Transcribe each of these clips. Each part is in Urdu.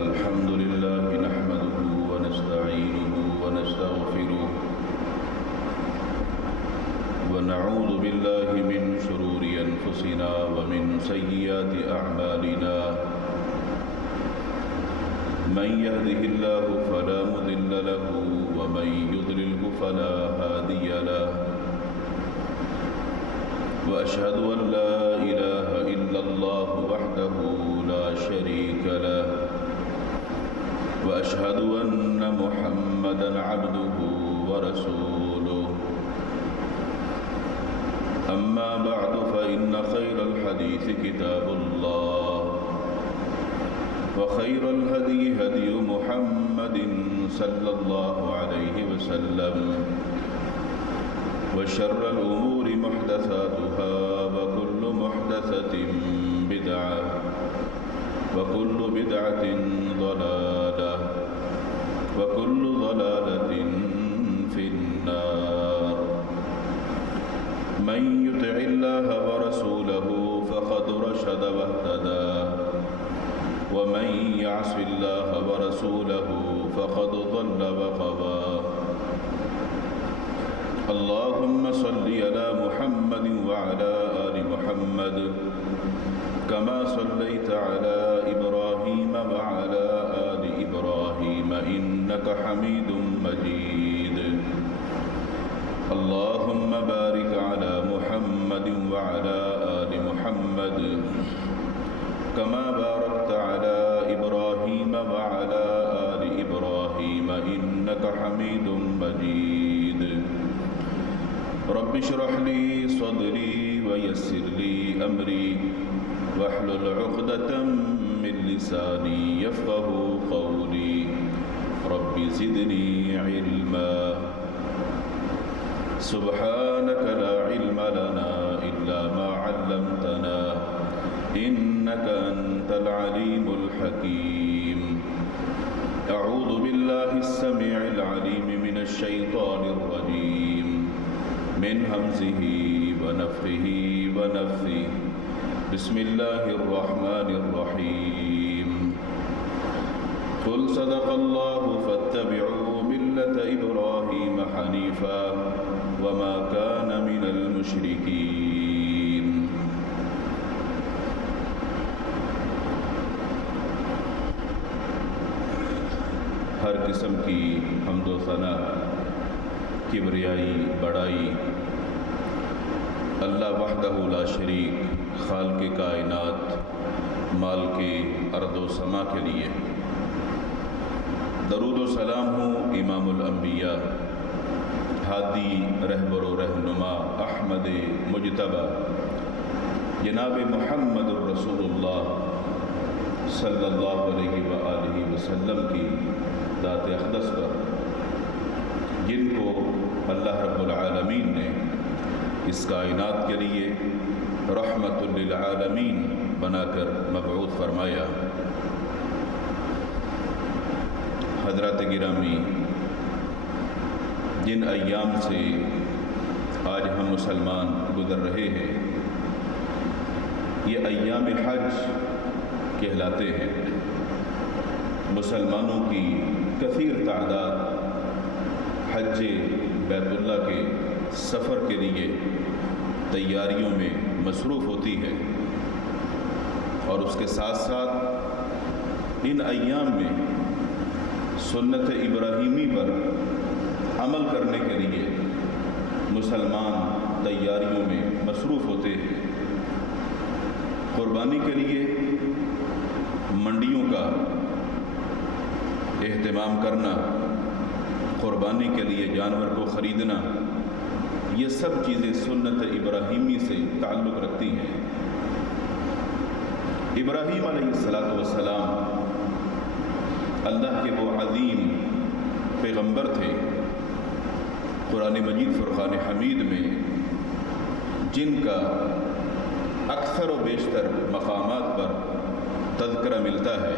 الحمد لله نحمده ونستعينه ونستغفره ونعوذ بالله من شرور أنفسنا ومن سيئات أعمالنا من يهده الله فلا مضل له ومن يضلله فلا هادي له وأشهد أن لا إله إلا الله وحده لا شريك له وأشهد أن محمدًا عبده ورسوله أما بعد فإن خير الحديث كتاب الله وخير الهدي هدي محمد صلى الله عليه وسلم وشر الأمور محدثاتها وكل محدثة بدعة وكل بدعة ضلالة وكل ضلالة في النار من يطع الله ورسوله فقد رشد واهتدى ومن يعص الله ورسوله فقد ضل وغوى اللهم صل على محمد وعلى آل محمد كما صليت على إبراهيم وعلى آل إبراهيم إنك حميد مجيد اللهم بارك على محمد وعلى آل محمد كما باركت على إبراهيم وعلى آل إبراهيم إنك حميد مجيد رب اشرح لي صدري ويسر لي أمري واحلل عقدة من لساني يفقه قولي رب زدني علما سبحانك لا علم لنا إلا ما علمتنا إنك أنت العليم الحكيم أعوذ بالله السميع العليم من الشيطان الرجيم من همزه ونفخه ونفثه بسم الله الرحمن الرحيم قل صدق الله فاتبعوا ملة إبراهيم حنيفا وما كان من المشركين ہر قسم کی حمد و ثنا کبریائی بڑائی اللہ وحدہ لا شریک خالق کائنات مالک ارض و سما کے لیے درود و سلام ہوں امام الانبیاء ہادی رہبر و رہنما احمد مجتبی جناب محمد الرسول اللہ صلی اللہ علیہ وآلہ وسلم کی ذات اقدس پر جن کو اللہ رب العالمین نے اس کائنات کے لیے رحمت للعالمین بنا کر مبعوث فرمایا۔ حضرات گرامی، جن ایام سے آج ہم مسلمان گزر رہے ہیں یہ ایام حج کہلاتے ہیں۔ مسلمانوں کی کثیر تعداد حج بیت اللہ کے سفر کے لیے تیاریوں میں مصروف ہوتی ہے، اور اس کے ساتھ ساتھ ان ایام میں سنت ابراہیمی پر عمل کرنے کے لیے مسلمان تیاریوں میں مصروف ہوتے ہیں۔ قربانی کے لیے منڈیوں کا اہتمام کرنا، قربانی کے لیے جانور کو خریدنا، یہ سب چیزیں سنت ابراہیمی سے تعلق رکھتی ہیں۔ ابراہیم علیہ السلام اللہ کے وہ عظیم پیغمبر تھے، قرآن مجید فرقان حمید میں جن کا اکثر و بیشتر مقامات پر تذکرہ ملتا ہے۔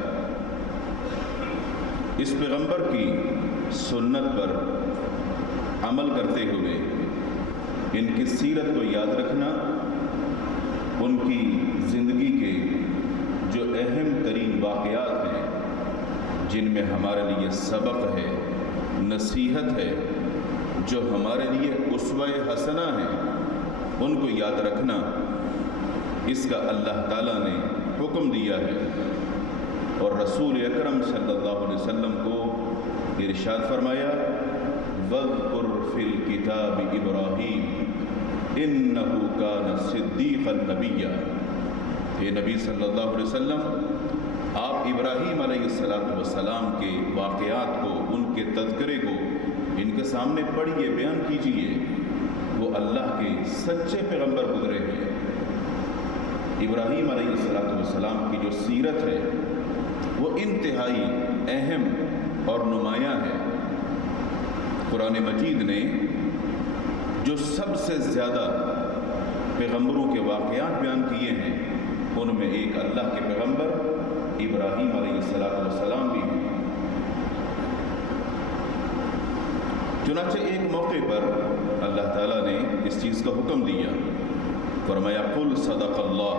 اس پیغمبر کی سنت پر عمل کرتے ہوئے ان کی سیرت کو یاد رکھنا، ان کی زندگی کے جو اہم ترین واقعات ہیں جن میں ہمارے لیے سبق ہے، نصیحت ہے، جو ہمارے لیے اسوہ حسنہ ہیں، ان کو یاد رکھنا، اس کا اللہ تعالیٰ نے حکم دیا ہے۔ اور رسول اکرم صلی اللہ علیہ وسلم کو ارشاد فرمایا، وَاذْكُرْ فِي الْكِتَابِ إِبْرَاهِيمَ إِنَّهُ كَانَ صِدِّيقًا نَبِيًّا۔ اے نبی صلی اللہ علیہ وسلم، آپ ابراہیم علیہ السلام کے واقعات کو، ان کے تذکرے کو ان کے سامنے پڑھیے، بیان کیجیے۔ وہ اللہ کے سچے پیغمبر گزرے ہیں۔ ابراہیم علیہ السلام کی جو سیرت ہے وہ انتہائی اہم اور نمایاں ہے۔ قرآن مجید نے جو سب سے زیادہ پیغمبروں کے واقعات بیان کیے ہیں، ان میں ایک اللہ کے پیغمبر ابراہیم علیہ السلام بھی ہیں۔ چنانچہ ایک موقع پر اللہ تعالیٰ نے اس چیز کا حکم دیا، فرمایا قل صدق اللہ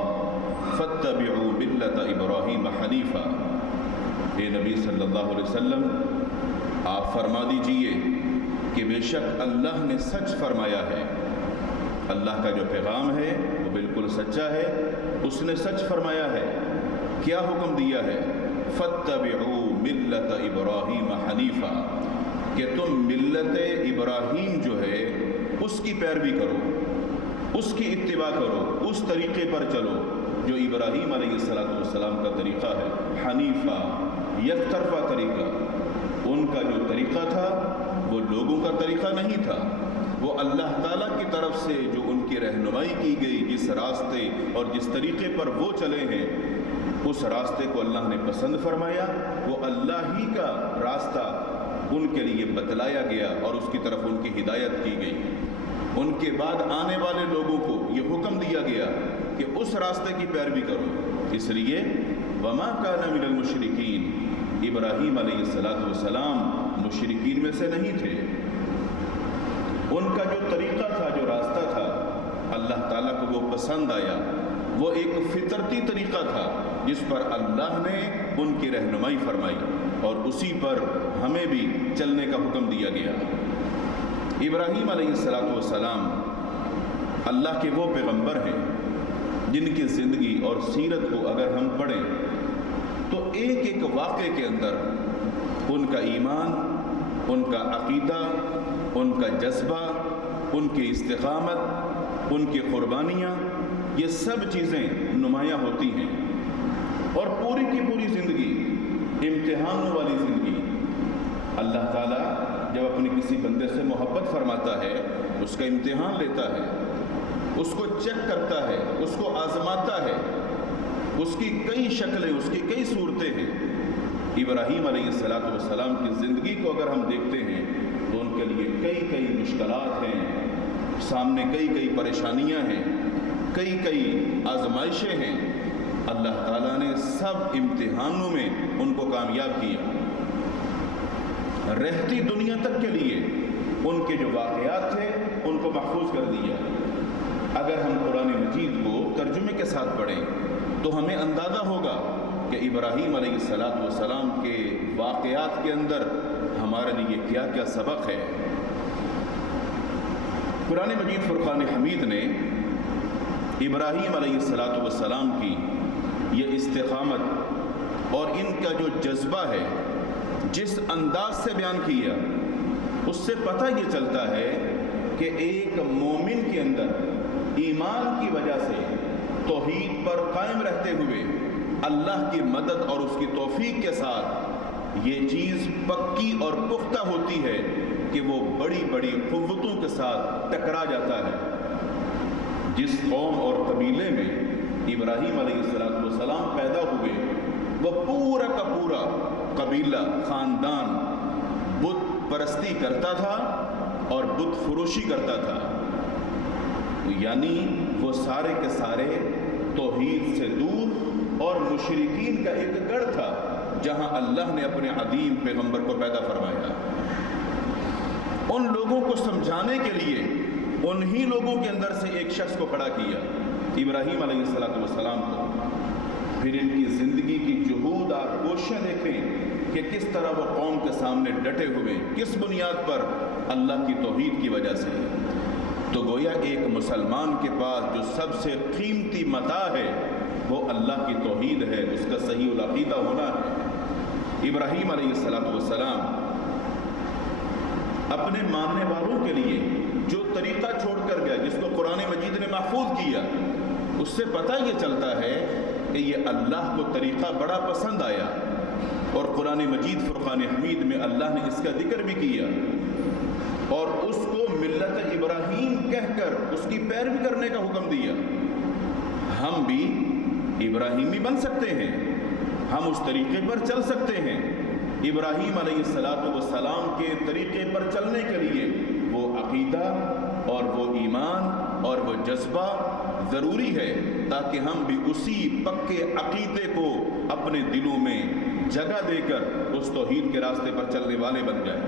فاتبعوا ملت ابراہیم حنیفا۔ اے نبی صلی اللہ علیہ وسلم، آپ فرما دیجئے کہ بے شک اللہ نے سچ فرمایا ہے۔ اللہ کا جو پیغام ہے وہ بالکل سچا ہے، اس نے سچ فرمایا ہے۔ کیا حکم دیا ہے؟ فاتبعوا ملت ابراہیم حنیفا، کہ تم ملت ابراہیم جو ہے اس کی پیروی کرو، اس کی اتباع کرو، اس طریقے پر چلو جو ابراہیم علیہ السلام کا طریقہ ہے، حنیفہ، یک طرفہ طریقہ۔ ان کا جو طریقہ تھا وہ لوگوں کا طریقہ نہیں تھا، وہ اللہ تعالیٰ کی طرف سے جو ان کی رہنمائی کی گئی، جس راستے اور جس طریقے پر وہ چلے ہیں، اس راستے کو اللہ نے پسند فرمایا۔ وہ اللہ ہی کا راستہ ان کے لیے بتلایا گیا اور اس کی طرف ان کی ہدایت کی گئی۔ ان کے بعد آنے والے لوگوں کو یہ حکم دیا گیا کہ اس راستے کی پیروی کرو۔ اس لیے وما کان من المشرکین، ابراہیم علیہ السلام مشرکین میں سے نہیں تھے۔ ان کا جو طریقہ تھا، جو راستہ تھا، اللہ تعالیٰ کو وہ پسند آیا۔ وہ ایک فطرتی طریقہ تھا جس پر اللہ نے ان کی رہنمائی فرمائی، اور اسی پر ہمیں بھی چلنے کا حکم دیا گیا۔ ابراہیم علیہ السلام اللہ کے وہ پیغمبر ہیں جن کی زندگی اور سیرت کو اگر ہم پڑھیں تو ایک ایک واقعے کے اندر ان کا ایمان، ان کا عقیدہ، ان کا جذبہ، ان کی استقامت، ان کی قربانیاں، یہ سب چیزیں نمایاں ہوتی ہیں۔ اور پوری کی پوری زندگی امتحانوں والی زندگی۔ اللہ تعالیٰ جب اپنی کسی بندے سے محبت فرماتا ہے، اس کا امتحان لیتا ہے، اس کو چیک کرتا ہے، اس کو آزماتا ہے۔ اس کی کئی شکلیں، اس کی کئی صورتیں ہیں۔ ابراہیم علیہ السلام کی زندگی کو اگر ہم دیکھتے ہیں تو ان کے لیے کئی کئی مشکلات ہیں، سامنے کئی کئی پریشانیاں ہیں، کئی کئی آزمائشیں ہیں۔ اللہ تعالیٰ نے سب امتحانوں میں ان کو کامیاب کیا۔ رہتی دنیا تک کے لیے ان کے جو واقعات تھے ان کو محفوظ کر دیا۔ اگر ہم قرآن مجید کو ترجمے کے ساتھ پڑھیں تو ہمیں اندازہ ہوگا کہ ابراہیم علیہ السلام کے واقعات کے اندر ہمارے لیے کیا کیا سبق ہے۔ قرآن مجید فرقان حمید نے ابراہیم علیہ السلام کی یہ استقامت اور ان کا جو جذبہ ہے، جس انداز سے بیان کیا، اس سے پتہ یہ چلتا ہے کہ ایک مومن کے اندر ایمان کی وجہ سے توحید پر قائم رہتے ہوئے اللہ کی مدد اور اس کی توفیق کے ساتھ یہ چیز پکی اور پختہ ہوتی ہے کہ وہ بڑی بڑی قوتوں کے ساتھ ٹکرا جاتا ہے۔ جس قوم اور قبیلے میں ابراہیم علیہ السلام پیدا ہوئے، وہ پورا کا پورا قبیلہ، خاندان بت پرستی کرتا تھا اور بت فروشی کرتا تھا، یعنی وہ سارے کے سارے توحید سے دور اور مشرکین کا ایک گڑھ تھا جہاں اللہ نے اپنے عظیم پیغمبر کو پیدا فرمایا۔ ان لوگوں کو سمجھانے کے لیے انہی لوگوں کے اندر سے ایک شخص کو کھڑا کیا، ابراہیم علیہ السلام کو۔ پھر ان کی زندگی کی جہود، آپ کوششیں دیکھیں کہ کس طرح وہ قوم کے سامنے ڈٹے ہوئے، کس بنیاد پر؟ اللہ کی توحید کی وجہ سے۔ تو گویا ایک مسلمان کے پاس جو سب سے قیمتی متاع ہے وہ اللہ کی توحید ہے، اس کا صحیح العقیدہ ہونا ہے۔ ابراہیم علیہ السلام اپنے ماننے والوں کے لیے جو طریقہ چھوڑ کر گیا، جس کو قرآن مجید نے محفوظ کیا، اس سے پتہ یہ چلتا ہے کہ یہ اللہ کو طریقہ بڑا پسند آیا، اور قرآن مجید فرقان حمید میں اللہ نے اس کا ذکر بھی کیا اور اس کو ملت ابراہیم کہہ کر اس کی پیروی کرنے کا حکم دیا۔ ہم بھی ابراہیمی بن سکتے ہیں، ہم اس طریقے پر چل سکتے ہیں۔ ابراہیم علیہ السلام کے طریقے پر چلنے کے لیے وہ عقیدہ اور وہ ایمان اور وہ جذبہ ضروری ہے، تاکہ ہم بھی اسی پکے عقیدے کو اپنے دلوں میں جگہ دے کر اس توحید کے راستے پر چلنے والے بن جائیں۔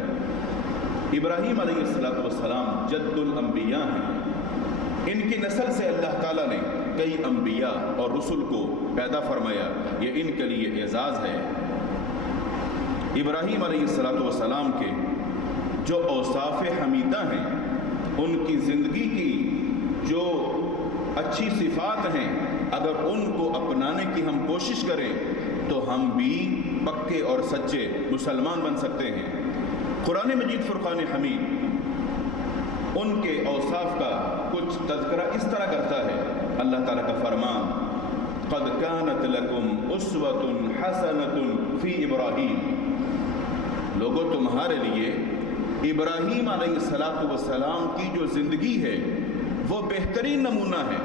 ابراہیم علیہ السلام جد الانبیاء ہیں، ان کی نسل سے اللہ تعالیٰ نے کئی انبیاء اور رسل کو پیدا فرمایا، یہ ان کے لیے اعزاز ہے۔ ابراہیم علیہ السلام کے جو اوصاف حمیدہ ہیں، ان کی زندگی کی جو اچھی صفات ہیں، اگر ان کو اپنانے کی ہم کوشش کریں تو ہم بھی پکے اور سچے مسلمان بن سکتے ہیں۔ قرآن مجید فرقان حمید ان کے اوصاف کا کچھ تذکرہ اس طرح کرتا ہے۔ اللہ تعالیٰ کا فرمان، قد كانت لكم اسوة حسنة فی ابراہیم، لوگو تمہارے لیے ابراہیم علیہ السلام کی جو زندگی ہے وہ بہترین نمونہ ہے۔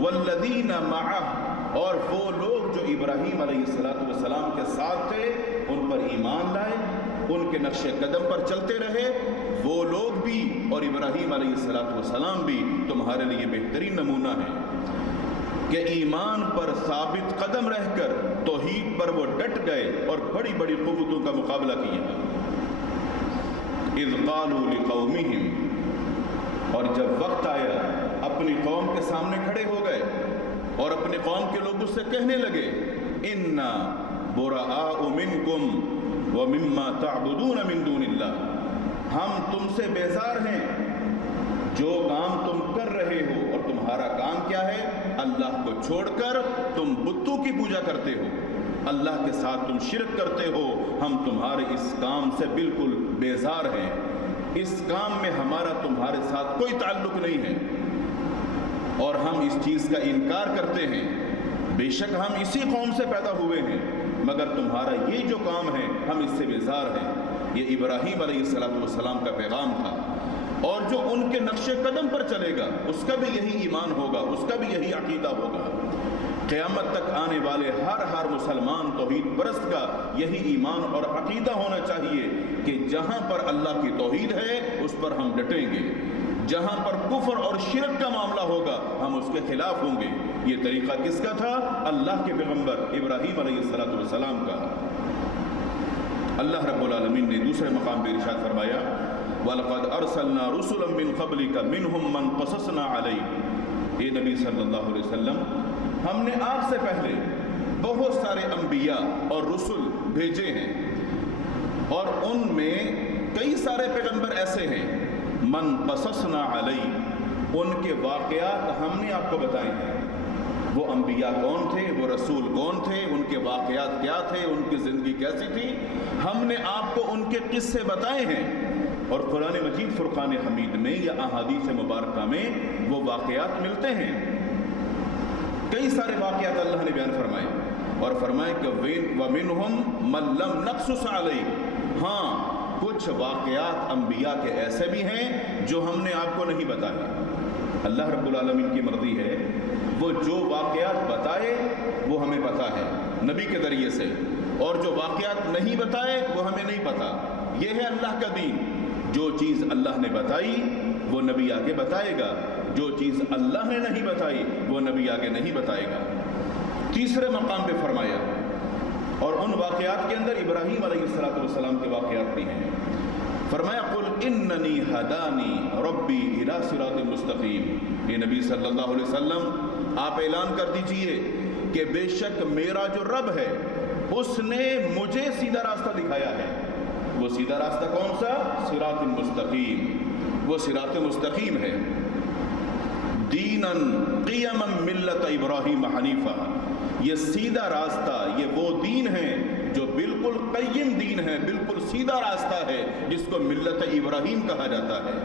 والذین معہ، اور وہ لوگ جو ابراہیم علیہ السلام کے ساتھ تھے، ان پر ایمان لائے، ان کے نقش قدم پر چلتے رہے، وہ لوگ بھی اور ابراہیم علیہ السلام بھی تمہارے لیے بہترین نمونہ ہے کہ ایمان پر ثابت قدم رہ کر توحید پر وہ ڈٹ گئے اور بڑی بڑی قوتوں کا مقابلہ کیا۔ اذ قالوا لقومہم، اور جب وقت آیا اپنی قوم کے سامنے کھڑے ہو گئے اور اپنے قوم کے لوگ اس سے کہنے لگے، انا براء منکم ومما تعبدون من دون اللہ، ہم تم سے بیزار ہیں، جو کام تم کر رہے ہو، اور تمہارا کام کیا ہے؟ اللہ کو چھوڑ کر تم بتوں کی پوجا کرتے ہو، اللہ کے ساتھ تم شرک کرتے ہو، ہم تمہارے اس کام سے بالکل بیزار ہیں، اس کام میں ہمارا تمہارے ساتھ کوئی تعلق نہیں ہے، اور ہم اس چیز کا انکار کرتے ہیں۔ بے شک ہم اسی قوم سے پیدا ہوئے ہیں، مگر تمہارا یہ جو کام ہے ہم اس سے بیزار ہیں۔ یہ ابراہیم علیہ السلام کا پیغام تھا، اور جو ان کے نقش قدم پر چلے گا اس کا بھی یہی ایمان ہوگا، اس کا بھی یہی عقیدہ ہوگا۔ قیامت تک آنے والے ہر مسلمان توحید پرست کا یہی ایمان اور عقیدہ ہونا چاہیے کہ جہاں پر اللہ کی توحید ہے اس پر ہم ڈٹیں گے، جہاں پر کفر اور شرک کا معاملہ ہوگا ہم اس کے خلاف ہوں گے۔ یہ طریقہ کس کا تھا؟ اللہ کے پیغمبر ابراہیم علیہ السلام کا۔ اللہ رب العالمین نے دوسرے مقام پہ ارشاد فرمایا، وَلَقَدْ أَرْسَلْنَا رُسُلًا مِّن قَبْلِكَ مِنْهُمْ مَنْ قَصَصْنَا عَلَيْكَ، اے نبی صلی اللہ علیہ وسلم، ہم نے آپ سے پہلے بہت سارے انبیاء اور رسل بھیجے ہیں، اور ان میں کئی سارے پیغمبر ایسے ہیں من قصصنا علیہ، ان کے واقعات ہم نے آپ کو بتائے ہیں۔ وہ انبیاء کون تھے، وہ رسول کون تھے، ان کے واقعات کیا تھے، ان کی زندگی کیسی تھی، ہم نے آپ کو ان کے قصے بتائے ہیں۔ اور قرآن مجید فرقان حمید میں یا احادیث مبارکہ میں وہ واقعات ملتے ہیں۔ کئی سارے واقعات اللہ نے بیان فرمائے، اور فرمائے کہ وَمِنْهُمْ مَنْ لَمْ نَقْصُصْ عَلَيْهِ، ہاں کچھ واقعات انبیاء کے ایسے بھی ہیں جو ہم نے آپ کو نہیں بتائے۔ اللہ رب العالمین کی مرضی ہے، وہ جو واقعات بتائے وہ ہمیں پتہ ہے نبی کے ذریعے سے، اور جو واقعات نہیں بتائے وہ ہمیں نہیں پتہ۔ یہ ہے اللہ کا دین، جو چیز اللہ نے بتائی وہ نبی آگے بتائے گا، جو چیز اللہ نے نہیں بتائی وہ نبی آگے نہیں بتائے گا۔ تیسرے مقام پہ فرمایا، اور ان واقعات کے اندر ابراہیم علیہ السلام کے واقعات بھی ہیں، فرمایا قل اننی ہدانی ربی الی صراط مستقیم، یہ نبی صلی اللہ علیہ وسلم آپ اعلان کر دیجئے کہ بے شک میرا جو رب ہے اس نے مجھے سیدھا راستہ دکھایا ہے۔ وہ سیدھا راستہ کون سا؟ صراط مستقیم، وہ صراط مستقیم ہے۔ دیناً قیما ملت ابراہیم حنیفہ، یہ سیدھا راستہ، یہ وہ دین ہے جو بالکل قیم دین ہے، بالکل سیدھا راستہ ہے، جس کو ملت ابراہیم کہا جاتا ہے۔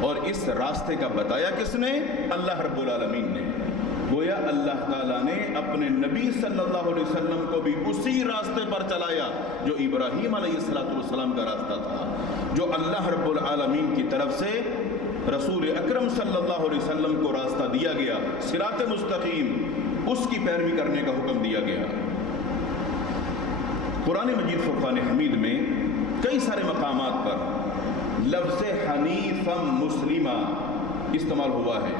اور اس راستے کا بتایا کس نے؟ اللہ رب العالمین نے۔ گویا اللہ تعالیٰ نے اپنے نبی صلی اللہ علیہ وسلم کو بھی اسی راستے پر چلایا جو ابراہیم علیہ السلام کا راستہ تھا، جو اللہ رب العالمین کی طرف سے رسول اکرم صلی اللہ علیہ وسلم کو راستہ دیا گیا، صراط مستقیم، اس کی پیروی کرنے کا حکم دیا گیا۔ قرآن مجید فرقان حمید میں کئی سارے مقامات پر لفظ حنیفا مسلمہ استعمال ہوا ہے۔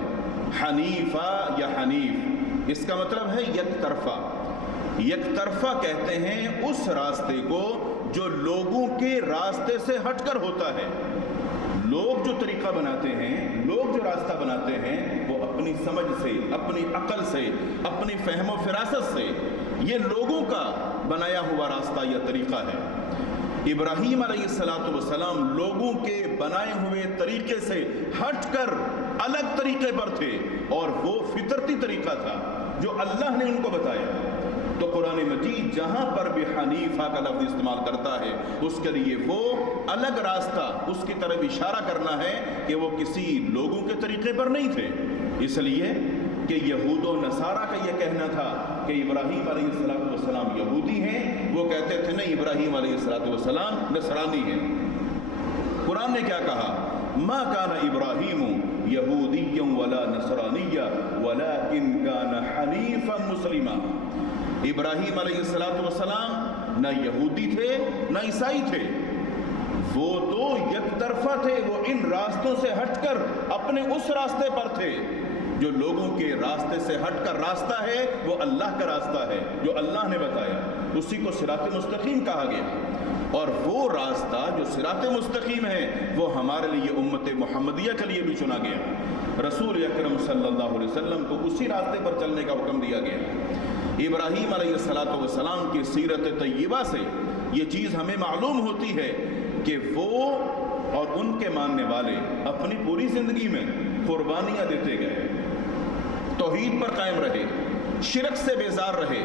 حنیفہ یا حنیف، اس کا مطلب ہے یک طرفہ۔ یک طرفہ کہتے ہیں اس راستے کو جو لوگوں کے راستے سے ہٹ کر ہوتا ہے۔ لوگ جو طریقہ بناتے ہیں، لوگ جو راستہ بناتے ہیں، وہ اپنی سمجھ سے، اپنی عقل سے، اپنی فہم و فراست سے، یہ لوگوں کا بنایا ہوا راستہ یا طریقہ ہے۔ ابراہیم علیہ السلام لوگوں کے بنائے ہوئے طریقے سے ہٹ کر الگ طریقے پر تھے، اور وہ فطرتی طریقہ تھا جو اللہ نے ان کو بتایا۔ تو قرآن مجید جہاں پر بھی حنیفہ کا لفظ استعمال کرتا ہے، اس کے لیے وہ الگ راستہ، اس کی طرف اشارہ کرنا ہے کہ وہ کسی لوگوں کے طریقے پر نہیں تھے۔ اس لیے کہ یہود و نصارہ کا یہ کہنا تھا کہ ابراہیم علیہ السلام یہودی ہیں، وہ کہتے تھے نہیں، ابراہیم علیہ السلام نصرانی ہیں۔ قرآن نے کیا کہا؟ ما کان ابراہیم یہودیا ولا نصرانیا ولکن کان حنیفا مسلما۔ ابراہیم علیہ السلام نہ یہودی تھے نہ عیسائی تھے، وہ تو یک طرفہ تھے، وہ ان راستوں سے ہٹ کر اپنے اس راستے پر تھے جو لوگوں کے راستے سے ہٹ کر راستہ ہے، وہ اللہ کا راستہ ہے جو اللہ نے بتایا، اسی کو صراط مستقیم کہا گیا۔ اور وہ راستہ جو صراط مستقیم ہے وہ ہمارے لیے امت محمدیہ کے لیے بھی چنا گیا۔ رسول اکرم صلی اللہ علیہ وسلم کو اسی راستے پر چلنے کا حکم دیا گیا۔ ابراہیم علیہ السلام کی سیرت طیبہ سے یہ چیز ہمیں معلوم ہوتی ہے کہ وہ اور ان کے ماننے والے اپنی پوری زندگی میں قربانیاں دیتے گئے، توحید پر قائم رہے، شرک سے بیزار رہے،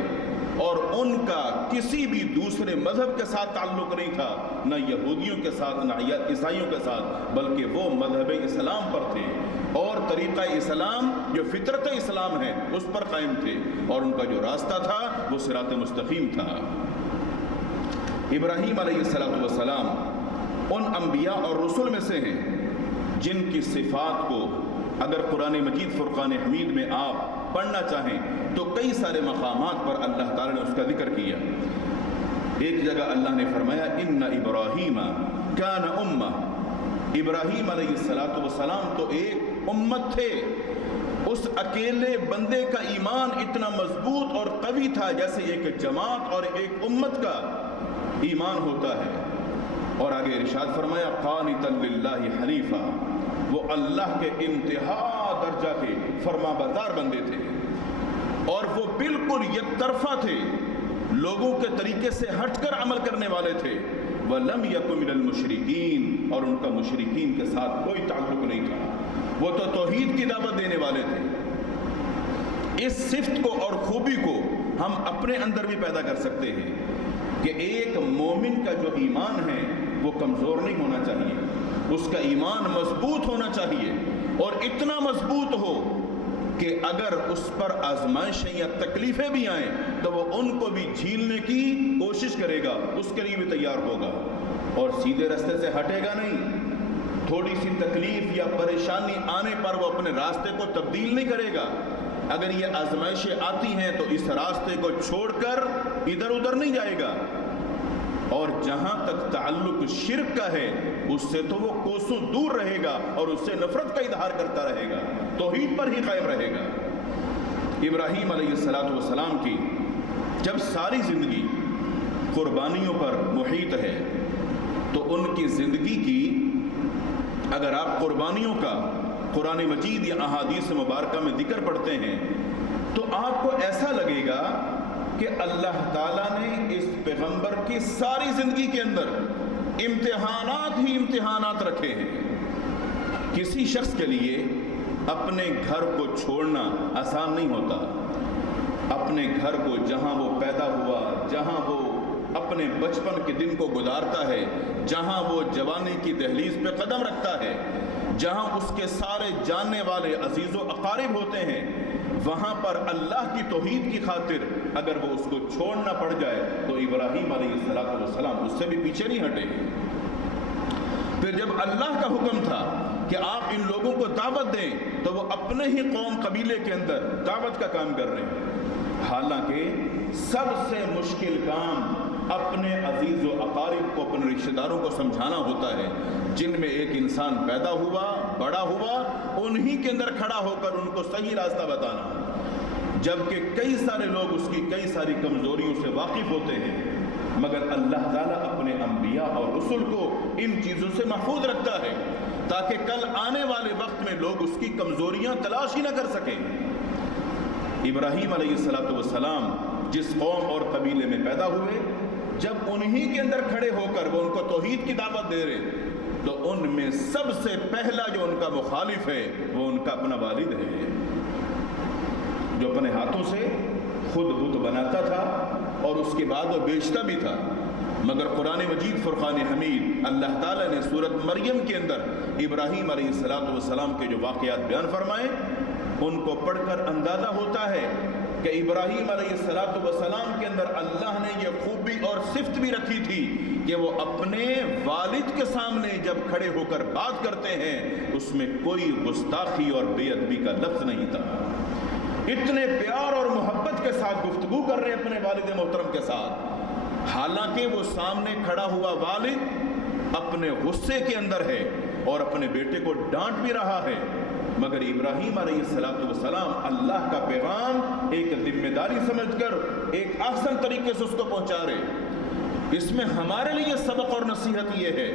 اور ان کا کسی بھی دوسرے مذہب کے ساتھ تعلق نہیں تھا، نہ یہودیوں کے ساتھ نہ عیسائیوں کے ساتھ، بلکہ وہ مذہب اسلام پر تھے اور طریقہ اسلام جو فطرت اسلام ہے اس پر قائم تھے، اور ان کا جو راستہ تھا وہ صراط مستقیم تھا۔ ابراہیم علیہ السلام ان انبیاء اور رسل میں سے ہیں جن کی صفات کو اگر قرآن مجید فرقان حمید میں آپ پڑھنا چاہیں تو کئی سارے مقامات پر اللہ تعالی نے اس کا ذکر کیا۔ ایک جگہ اللہ نے فرمایا ان ابراہیم کان امہ، ابراہیم علیہ السلام تو ایک امت تھے۔ اس اکیلے بندے کا ایمان اتنا مضبوط اور قوی تھا جیسے ایک جماعت اور ایک امت کا ایمان ہوتا ہے۔ اور آگے ارشاد فرمایا قانتا للہ حنیفا، وہ اللہ کے انتہا درجہ کے فرما بردار بندے تھے، اور وہ بالکل یک طرفہ تھے، لوگوں کے طریقے سے ہٹ کر عمل کرنے والے تھے۔ وَلَمْ يَكُنْ مِنَ الْمُشْرِكِينَ، اور ان کا مشرکین کے ساتھ کوئی تعلق نہیں تھا، وہ تو توحید کی دعوت دینے والے تھے۔ اس صفت کو اور خوبی کو ہم اپنے اندر بھی پیدا کر سکتے ہیں کہ ایک مومن کا جو ایمان ہے وہ کمزور نہیں ہونا چاہیے، اس کا ایمان مضبوط ہونا چاہیے، اور اتنا مضبوط ہو کہ اگر اس پر آزمائشیں یا تکلیفیں بھی آئیں تو وہ ان کو بھی جھیلنے کی کوشش کرے گا، اس کے لیے بھی تیار ہوگا، اور سیدھے راستے سے ہٹے گا نہیں۔ تھوڑی سی تکلیف یا پریشانی آنے پر وہ اپنے راستے کو تبدیل نہیں کرے گا۔ اگر یہ آزمائشیں آتی ہیں تو اس راستے کو چھوڑ کر ادھر ادھر نہیں جائے گا، اور جہاں تک تعلق شرک کا ہے اس سے تو وہ کوسوں دور رہے گا اور اس سے نفرت کا اظہار کرتا رہے گا، توحید پر ہی قائم رہے گا۔ ابراہیم علیہ السلام کی جب ساری زندگی قربانیوں پر محیط ہے تو ان کی زندگی کی اگر آپ قربانیوں کا قرآن مجید یا احادیث مبارکہ میں ذکر پڑھتے ہیں تو آپ کو ایسا لگے گا کہ اللہ تعالیٰ نے اس پیغمبر کی ساری زندگی کے اندر امتحانات ہی امتحانات رکھے ہیں۔ کسی شخص کے لیے اپنے گھر کو چھوڑنا آسان نہیں ہوتا۔ اپنے گھر کو، جہاں وہ پیدا ہوا، جہاں وہ اپنے بچپن کے دن کو گزارتا ہے، جہاں وہ جوانی کی دہلیز پہ قدم رکھتا ہے، جہاں اس کے سارے جاننے والے عزیز و اقارب ہوتے ہیں، وہاں پر اللہ کی توحید کی خاطر اگر وہ اس کو چھوڑنا پڑ جائے تو ابراہیم علیہ السلام اس سے بھی پیچھے نہیں ہٹے۔ پھر جب اللہ کا حکم تھا کہ آپ ان لوگوں کو دعوت دیں تو وہ اپنے ہی قوم قبیلے کے اندر دعوت کا کام کر رہے ہیں، حالانکہ سب سے مشکل کام اپنے عزیز و اقارب کو، اپنے رشتہ داروں کو سمجھانا ہوتا ہے، جن میں ایک انسان پیدا ہوا، بڑا ہوا، انہی کے اندر کھڑا ہو کر ان کو صحیح راستہ بتانا، جبکہ کئی سارے لوگ اس کی کئی ساری کمزوریوں سے واقف ہوتے ہیں، مگر اللہ تعالیٰ اپنے انبیاء اور رسل کو ان چیزوں سے محفوظ رکھتا ہے تاکہ کل آنے والے وقت میں لوگ اس کی کمزوریاں تلاش ہی نہ کر سکیں۔ ابراہیم علیہ السلام جس قوم اور قبیلے میں پیدا ہوئے، جب انہی کے اندر کھڑے ہو کر وہ ان کو توحید کی دعوت دے رہے تو ان میں سب سے پہلا جو ان کا مخالف ہے وہ ان کا اپنا والد ہے، جو اپنے ہاتھوں سے خود بت بناتا تھا اور اس کے بعد وہ بیچتا بھی تھا۔ مگر قرآن مجید فرقان حمید اللہ تعالیٰ نے سورۃ مریم کے اندر ابراہیم علیہ السلام کے جو واقعات بیان فرمائے، ان کو پڑھ کر اندازہ ہوتا ہے کہ ابراہیم علیہ السلام کے اندر اللہ نے یہ خوبی اور صفت بھی رکھی تھی کہ وہ اپنے والد کے سامنے جب کھڑے ہو کر بات کرتے ہیں اس میں کوئی گستاخی اور بے ادبی کا لفظ نہیں تھا۔ اتنے پیار اور محبت کے ساتھ گفتگو کر رہے اپنے والد محترم کے ساتھ، حالانکہ وہ سامنے کھڑا ہوا والد اپنے غصے کے اندر ہے اور اپنے بیٹے کو ڈانٹ بھی رہا ہے، مگر ابراہیم علیہ السلام اللہ کا پیغام ایک ذمہ داری سمجھ کر ایک احسن طریقے سے اس کو پہنچا رہے۔ اس میں ہمارے لیے سبق اور نصیحت یہ ہے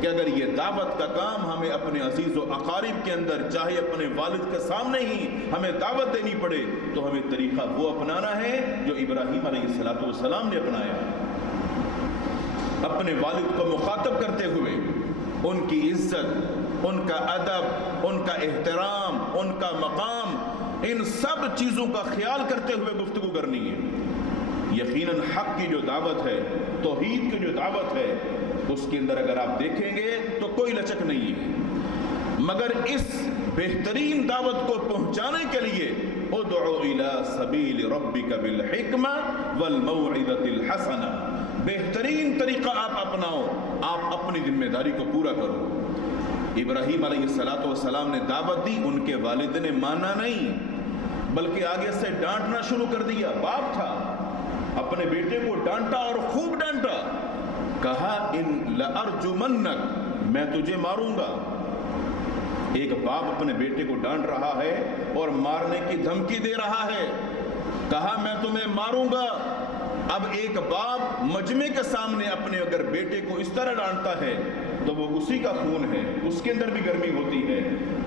کہ اگر یہ دعوت کا کام ہمیں اپنے عزیز و اقارب کے اندر، چاہے اپنے والد کے سامنے ہی ہمیں دعوت دینی پڑے، تو ہمیں طریقہ وہ اپنانا ہے جو ابراہیم علیہ السلام نے اپنایا۔ اپنے والد کو مخاطب کرتے ہوئے ان کی عزت، ان کا ادب، ان کا احترام، ان کا مقام، ان سب چیزوں کا خیال کرتے ہوئے گفتگو کرنی ہے۔ یقیناً حق کی جو دعوت ہے، توحید کی جو دعوت ہے، اس کے اندر اگر آپ دیکھیں گے تو کوئی لچک نہیں ہے، مگر اس بہترین دعوت کو پہنچانے کے لیے ادعو الی سبیل ربک بالحکمہ والموعظۃ الحسنہ، بہترین طریقہ آپ اپناؤ، آپ اپنی ذمہ داری کو پورا کرو۔ ابراہیم علیہ السلام نے دعوت دی، ان کے والد نے مانا نہیں بلکہ آگے سے ڈانٹنا شروع کر دیا۔ باپ تھا، اپنے بیٹے کو ڈانٹا اور خوب ڈانٹا، کہا ان لأرجمنک، میں تجھے ماروں گا۔ ایک باپ اپنے بیٹے کو ڈانٹ رہا ہے اور مارنے کی دھمکی دے رہا ہے، کہا میں تمہیں ماروں گا۔ اب ایک باپ مجمع کے سامنے اپنے اگر بیٹے کو اس طرح ڈانٹتا ہے تو وہ اسی کا خون ہے، اس کے اندر بھی گرمی ہوتی ہے،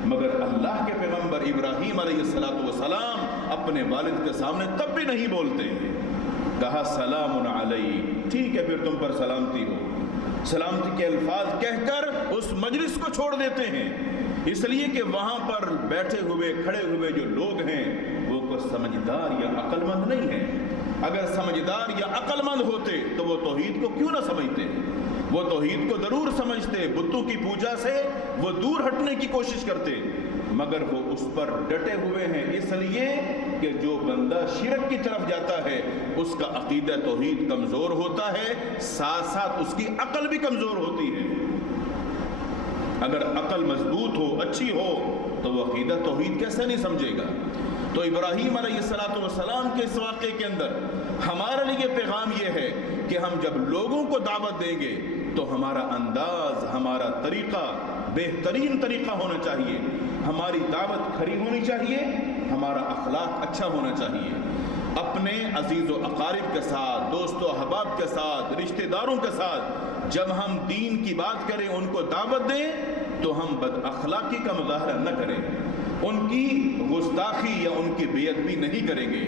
مگر اللہ کے پیغمبر ابراہیم علیہ السلام اپنے والد کے سامنے تب بھی نہیں بولتے، کہا سلام علی، ٹھیک ہے پھر تم پر سلامتی ہو، سلامتی کے الفاظ کہہ کر اس مجلس کو چھوڑ دیتے ہیں، اس لیے کہ وہاں پر بیٹھے ہوئے کھڑے ہوئے جو لوگ ہیں وہ کوئی سمجھدار یا عقل مند نہیں ہیں۔ اگر سمجھدار یا عقل مند ہوتے تو وہ توحید کو کیوں نہ سمجھتے، وہ توحید کو ضرور سمجھتے، بتوں کی پوجا سے وہ دور ہٹنے کی کوشش کرتے، مگر وہ اس پر ڈٹے ہوئے ہیں، اس لیے کہ جو بندہ شرک کی طرف جاتا ہے اس کا عقیدہ توحید کمزور ہوتا ہے، ساتھ ساتھ اس کی عقل بھی کمزور ہوتی ہے۔ اگر عقل مضبوط ہو، اچھی ہو، تو وہ عقیدہ توحید کیسے نہیں سمجھے گا؟ تو ابراہیم علیہ السلام کے اس واقعے کے اندر ہمارے لیے پیغام یہ ہے کہ ہم جب لوگوں کو دعوت دیں گے تو ہمارا انداز، ہمارا طریقہ بہترین طریقہ ہونا چاہیے، ہماری دعوت کھری ہونی چاہیے، ہمارا اخلاق اچھا ہونا چاہیے۔ اپنے عزیز و اقارب کے ساتھ، دوست و احباب کے ساتھ، رشتہ داروں کے ساتھ جب ہم دین کی بات کریں، ان کو دعوت دیں، تو ہم بد اخلاقی کا مظاہرہ نہ کریں، ان کی گستاخی یا ان کی بے ادبی نہیں کریں گے،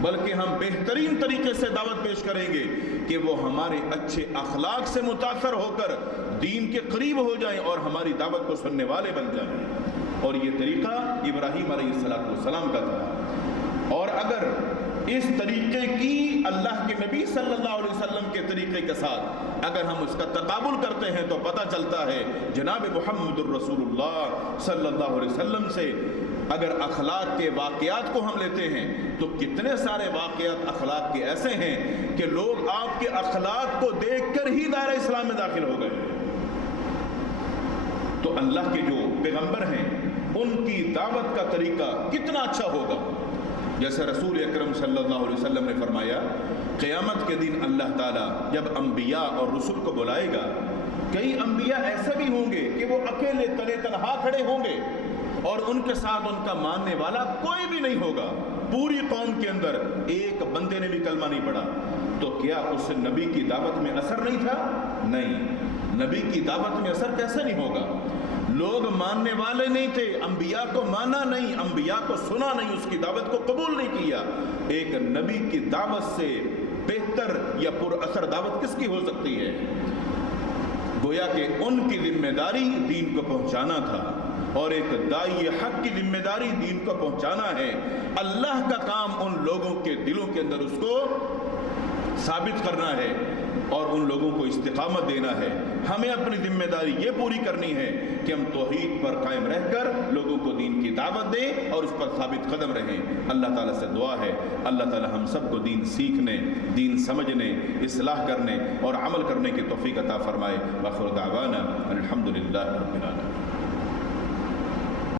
بلکہ ہم بہترین طریقے سے دعوت پیش کریں گے کہ وہ ہمارے اچھے اخلاق سے متاثر ہو کر دین کے قریب ہو جائیں اور ہماری دعوت کو سننے والے بن جائیں۔ اور یہ طریقہ ابراہیم علیہ السلام کا تھا، اور اگر اس طریقے کی اللہ کے نبی صلی اللہ علیہ وسلم کے طریقے کے ساتھ اگر ہم اس کا تقابل کرتے ہیں تو پتہ چلتا ہے جناب محمد الرسول اللہ صلی اللہ علیہ وسلم سے اگر اخلاق کے واقعات کو ہم لیتے ہیں تو کتنے سارے واقعات اخلاق کے ایسے ہیں کہ لوگ آپ کے اخلاق کو دیکھ کر ہی دائرہ اسلام میں داخل ہو گئے۔ تو اللہ کے جو پیغمبر ہیں ان کی دعوت کا طریقہ کتنا اچھا ہوگا۔ جیسے رسول اکرم صلی اللہ علیہ وسلم نے فرمایا، قیامت کے دن اللہ تعالیٰ جب انبیاء اور رسل کو بلائے گا، کئی انبیاء ایسے بھی ہوں گے کہ وہ اکیلے تنے تنہا کھڑے ہوں گے اور ان کے ساتھ ان کا ماننے والا کوئی بھی نہیں ہوگا، پوری قوم کے اندر ایک بندے نے بھی کلمہ نہیں پڑھا، تو کیا اس نبی کی دعوت میں اثر نہیں تھا؟ نہیں، نبی کی دعوت میں اثر کیسے نہیں ہوگا؟ لوگ ماننے والے نہیں تھے، انبیاء کو مانا نہیں، انبیاء کو سنا نہیں، اس کی دعوت کو قبول نہیں کیا۔ ایک نبی کی دعوت سے بہتر یا پر اثر دعوت کس کی ہو سکتی ہے؟ گویا کہ ان کی ذمہ داری دین کو پہنچانا تھا، اور ایک داعی حق کی ذمہ داری دین کو پہنچانا ہے۔ اللہ کا کام ان لوگوں کے دلوں کے اندر اس کو ثابت کرنا ہے اور ان لوگوں کو استقامت دینا ہے۔ ہمیں اپنی ذمہ داری یہ پوری کرنی ہے کہ ہم توحید پر قائم رہ کر لوگوں کو دین کی دعوت دیں اور اس پر ثابت قدم رہیں۔ اللہ تعالیٰ سے دعا ہے اللہ تعالیٰ ہم سب کو دین سیکھنے، دین سمجھنے، اصلاح کرنے اور عمل کرنے کی توفیق عطا فرمائے۔ وآخر دعوانا الحمدللہ رب العالمین۔